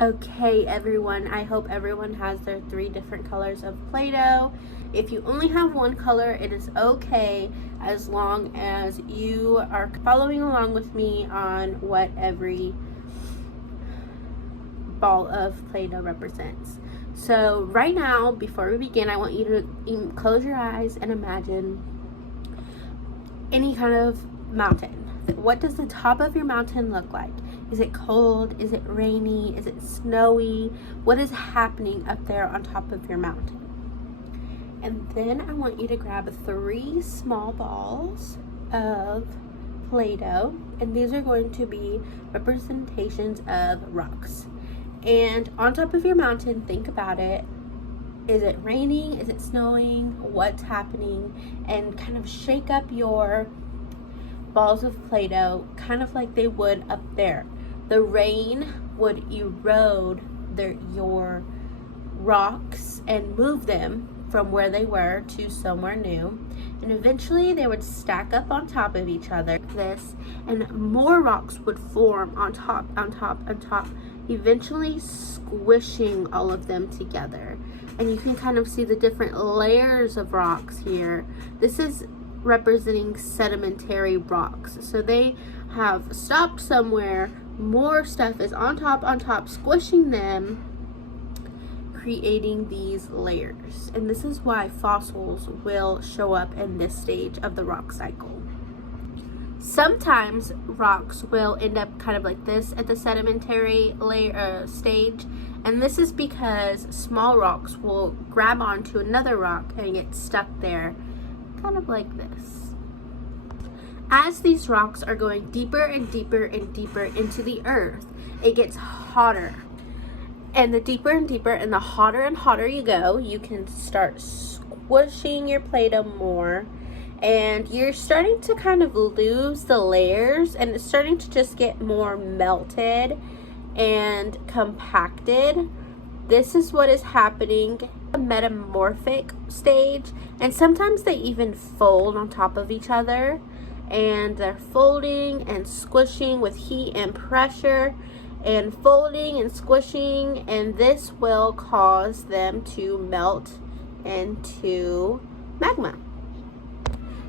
Okay, everyone, I hope everyone has their 3 different colors of Play-Doh. If you only have one color, it is okay as long as you are following along with me on what every ball of Play-Doh represents. So right now, before we begin, I want you to close your eyes and imagine any kind of mountain. What does the top of your mountain look like? Is it cold? Is it rainy? Is it snowy? What is happening up there on top of your mountain? And then I want you to grab 3 small balls of Play-Doh, and these are going to be representations of rocks. And on top of your mountain, think about it. Is it raining? Is it snowing? What's happening? And kind of shake up your balls of Play-Doh kind of like they would up there. The rain would erode your rocks and move them from where they were to somewhere new, and eventually they would stack up on top of each other like this, and more rocks would form on top, eventually squishing all of them together. And you can kind of see the different layers of rocks here. This is representing sedimentary rocks, so they have stopped somewhere, more stuff is on top, squishing them, creating these layers. And this is why fossils will show up in this stage of the rock cycle. Sometimes rocks will end up kind of like this at the sedimentary layer stage, and this is because small rocks will grab onto another rock and get stuck there, kind of like this. As these rocks are going deeper and deeper and deeper into the earth, it gets hotter. And the deeper and deeper and the hotter and hotter you go, you can start squishing your Play-Doh more, and you're starting to kind of lose the layers, and it's starting to just get more melted and compacted. This is what is happening, the metamorphic stage, and sometimes they even fold on top of each other, and they're folding and squishing with heat and pressure, and folding and squishing, and this will cause them to melt into magma.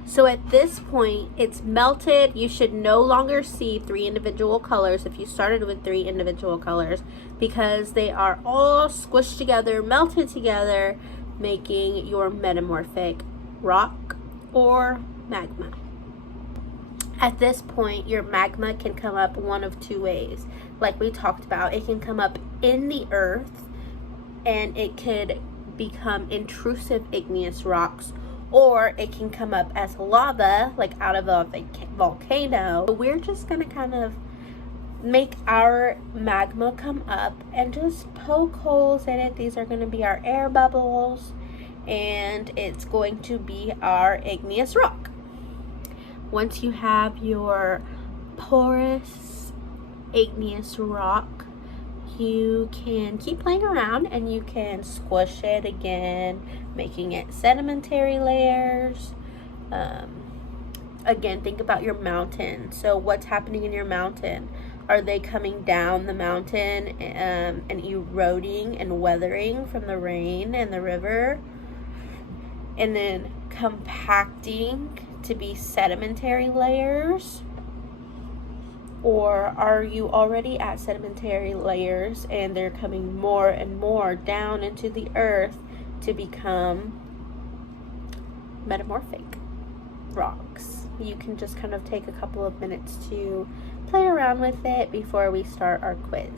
So at this point, it's melted. You should no longer see 3 individual colors if you started with 3 individual colors, because they are all squished together, melted together, making your metamorphic rock or magma. At this point, your magma can come up one of 2 ways. Like we talked about, it can come up in the earth, and it could become intrusive igneous rocks, or it can come up as lava, like out of a volcano. We're just gonna kind of make our magma come up and just poke holes in it. These are gonna be our air bubbles, and it's going to be our igneous rock. Once you have your porous igneous rock, you can keep playing around and you can squish it again, making it sedimentary layers. Again, think about your mountain. So what's happening in your mountain? Are they coming down the mountain and eroding and weathering from the rain and the river, and then compacting to be sedimentary layers? Or are you already at sedimentary layers and they're coming more and more down into the earth to become metamorphic rocks? You can just kind of take a couple of minutes to play around with it before we start our quiz.